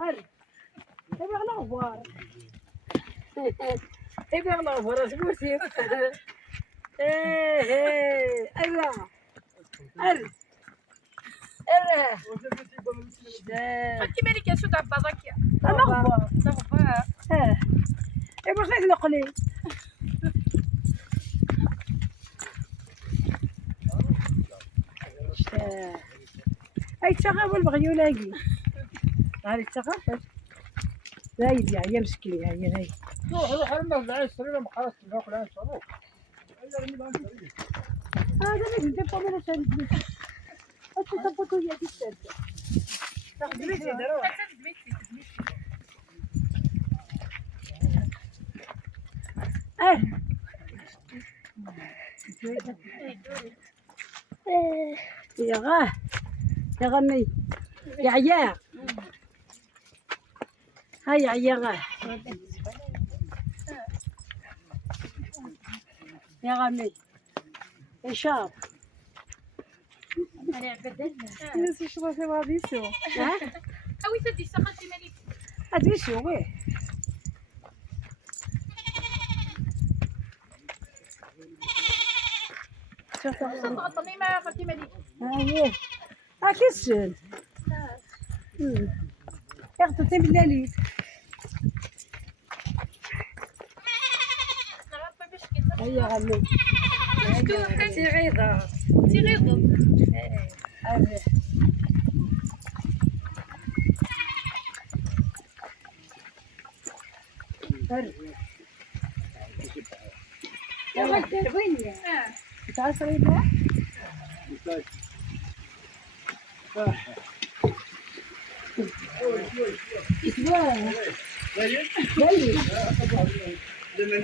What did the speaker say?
هل يبغى الأخبار يبغى الأخبار اسموسي أيوة هل خدتي بالك يا سودا بازاكيا الأخبار الأخبار يبغى غير نقلي أي تشغل بغيو لاقي هاي تشغل زايد يا مسكين يا هاي روح الناس العيش سرينا محرس الفوق العيش روح هذا اللي بدي أقول لك أنت تثبتوا يا تيشيرت يا غاه يا غني يا عيا هاي عيا غاه يا غني يا شاب Isso chama ser malício. ها Ah oui, ça dit ça quand tu m'as dit. هذا شو ويه Ça t'entendais ma quand tu m'as dit. هاي كيسن ياخذ تبلالي هيا غني C'est رضا. C'est رضا. وين تعرف ريبه لما